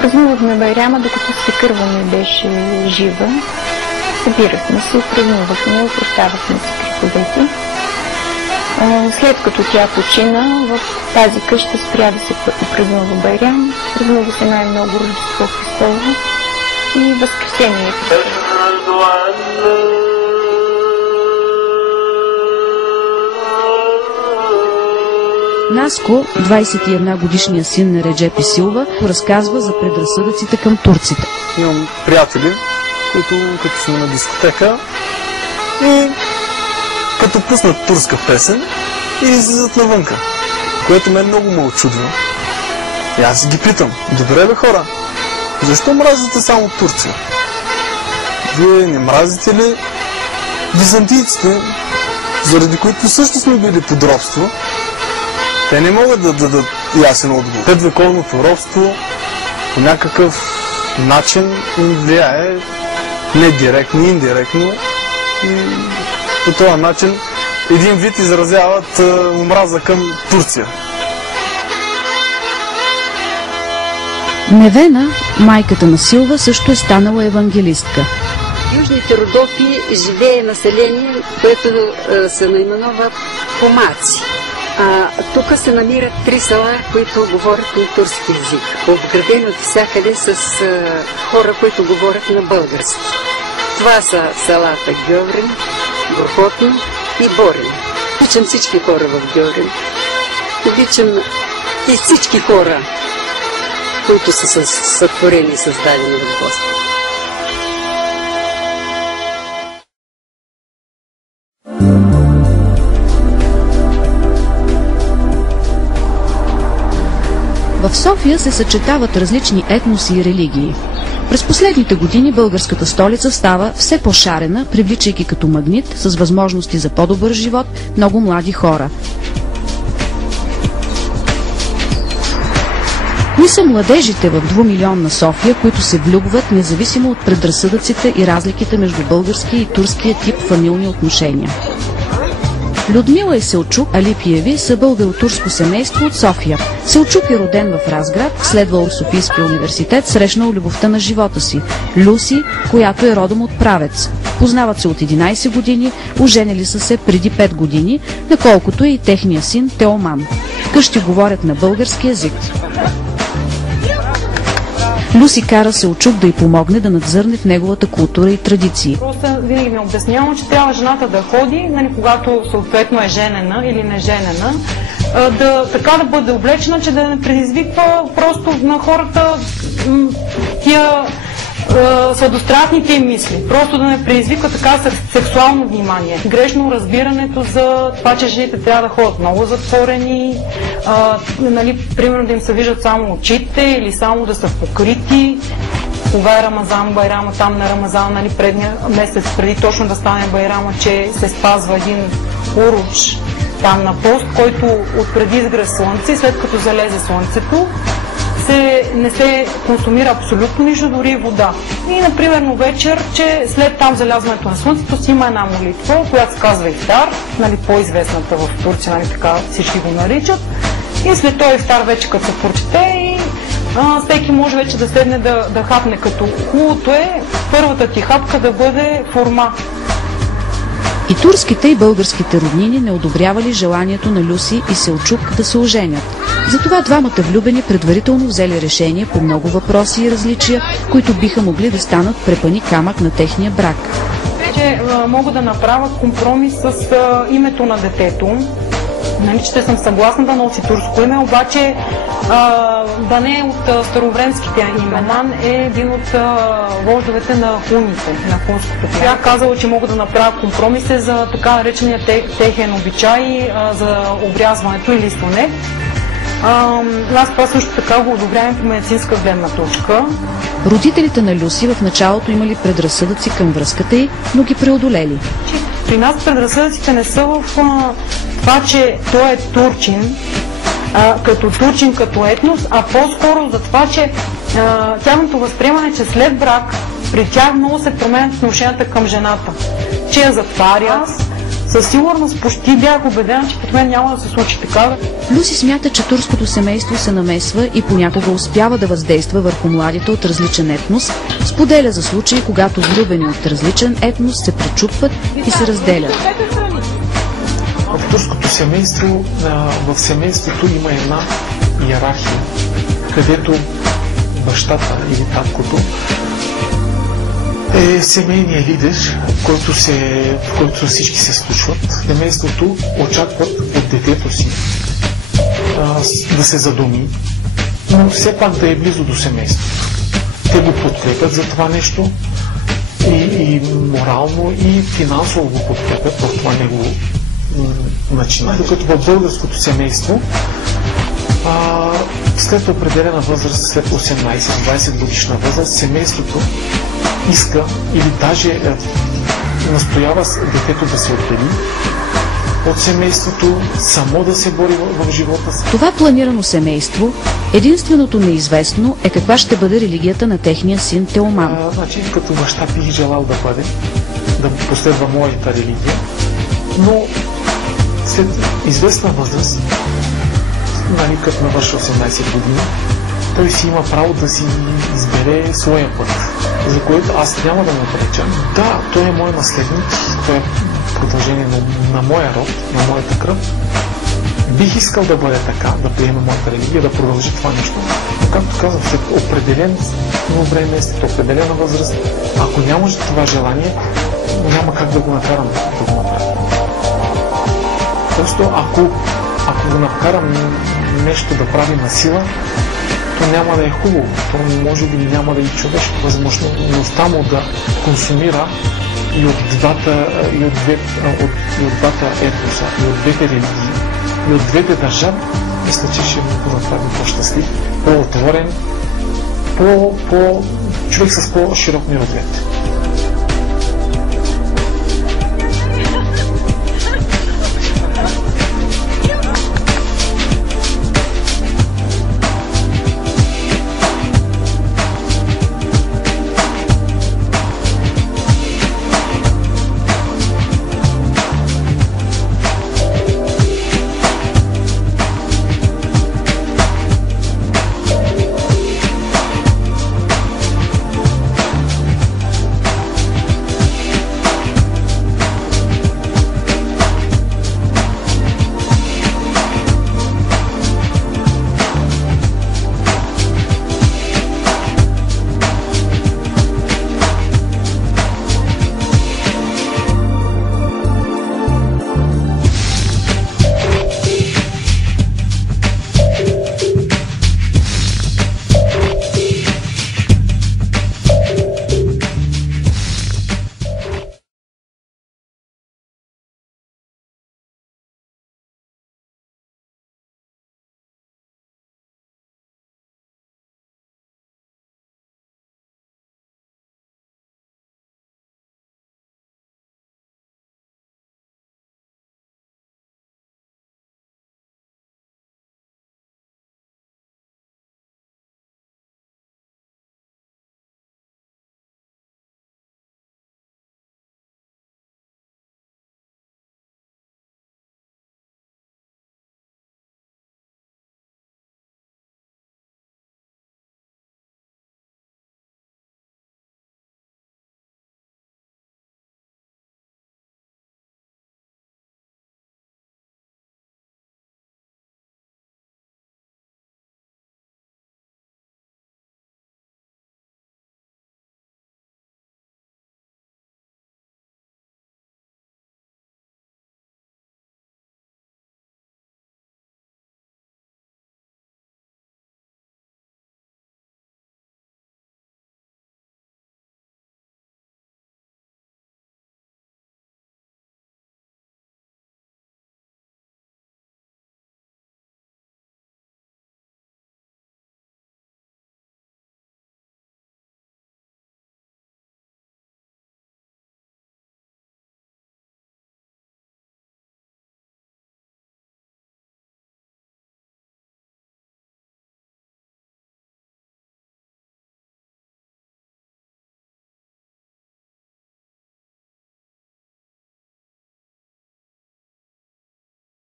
Празнувахме Байрама, докато свекърва ми беше жива. Събирахме се, празнувахме, прощавахме се при победи. След като тя почина, в тази къща спря да се празнува Байрам. Празнува се най-много Рождество Христово и Възкресението. Наско, 21 годишния син на Реджепи Силва, разказва за предразсъдъците към турците. Имам приятели, които като сме на дискотека и като пуснат турска песен и излизат навънка, което мен много ме очудва. И аз ги питам: добре бе хора, защо мразите само Турция? Вие не мразите ли византийците, заради които също сме били под робство? Те не могат да дадат ясен отговор. Петвековното робство по някакъв начин им влияе не директно, индиректно, и по този начин един вид изразяват омраза към Турция. Невена, майката на Силва, също е станала евангелистка. В Южните Родопи живее население, което се наименува помаци. Тук се намират 3 села, които говорят на турски език, обградени от всякъде с хора, които говорят на български. Това са селата Гьоврин, Горкотно и Борин. Обичам всички хора в Гьоврин. Обичам и всички хора, които са сътворени и създадени в Господа. В София се съчетават различни етноси и религии. През последните години българската столица става все по-шарена, привличайки като магнит с възможности за по-добър живот много млади хора. Кои са младежите в 2-милионна София, които се влюбват независимо от предразсъдъците и разликите между българския и турския тип фамилни отношения? Людмила и Селчук Алипиеви са българо-турско семейство от София. Селчук е роден в Разград, следвал в Софийския университет, срещнал любовта на живота си – Люси, която е родом от Правец. Познават се от 11 години, оженили са се преди 5 години, наколкото е и техния син Теоман. Вкъщи говорят на български език. Люси кара Селчук да й помогне да надзърне в неговата култура и традиции. Просто винаги ми обяснявам, че трябва жената да ходи, когато съответно е женена или не женена, така да бъде облечена, че да не предизвиква просто на хората тия сладострастните им мисли. Просто да не предизвиква така сексуално внимание. Грешно разбирането за това, че жените трябва да ходят много затворени, примерно да им се виждат само очите или само да са покрити. Кога е Рамазан, Байрама, там на Рамазан, предния месец преди точно да стане Байрама, че се спазва един уруч там на пост, който отпреди изгрее слънце и след като залезе слънцето, не се консумира абсолютно нищо, дори и вода. И, например, вечер, че след там залязването на слънцето си има една молитва, която се казва Ифтар, по-известната в Турция, така всички го наричат. И след този Ифтар вече като се прочете и всеки може вече да седне да хапне, като хубавото е първата ти хапка да бъде форма. И турските и българските роднини не одобрявали желанието на Люси и Селчук да се оженят. Затова двамата влюбени предварително взели решение по много въпроси и различия, които биха могли да станат препъни камък на техния брак. Вече мога да направя компромис с името на детето. Че те съм съгласна да носи турско име, обаче да не е от старовремските имена, е един от вождовете на хуните, на хунското. Тя казала, че мога да направя компромиси за така наречения техен обичай за обрязването или слоне. Аз това също така го одобрявам по медицинска гледна точка. Родителите на Люси в началото имали предразсъдъци към връзката й, но ги преодолели. При нас предразсъдъците не са в това, че той е турчин, като етнос, а по-скоро за това, че тяхното възприемане, че след брак при тях много се променят отношенията към жената. Че я затваря, със сигурност почти бях убедена, че под мен няма да се случи така. Люси смята, че турското семейство се намесва и понякога успява да въздейства върху младите от различен етнос, споделя за случаи, когато влюбени от различен етнос се пречупват и се разделят. В турското семейство, в семейството има една иерархия, където бащата или таткото е семейният лидер, в който всички се случват. Семейството очакват от детето си да се задуми, но все пак да е близо до семейството. Те го подкрепят за това нещо и морално, и финансово го подкрепят в това негово начина. Докато в българското семейство след определена възраст, след 18-20 годишна възраст, семейството иска или даже настоява детето да се отдели от семейството, само да се бори в живота си. Това планирано семейство, единственото неизвестно е каква ще бъде религията на техния син Теоман. Значи, като баща бих желал да последва моята религия, но след известна възраст, нали, като навърши 18 години, той си има право да си избере своя път, за който аз няма да му преча. Да, той е мой наследник, той е продължение на моя род, на моята кръв. Бих искал да бъде така, да приема моята религия, да продължи това нещо. Но както казвам, след определено време, след определена възраст, ако нямаш това желание, няма как да го накарам да го направя. Просто ако го накарам нещо да прави на сила, то няма да е хубаво, то може би няма да е човешко. Възможността му да консумира и от двата етноса, и от двете религии, и от двете държави, мисля, че ще го направи по-щастлив, по-отворен, човек с по-широк мироглед.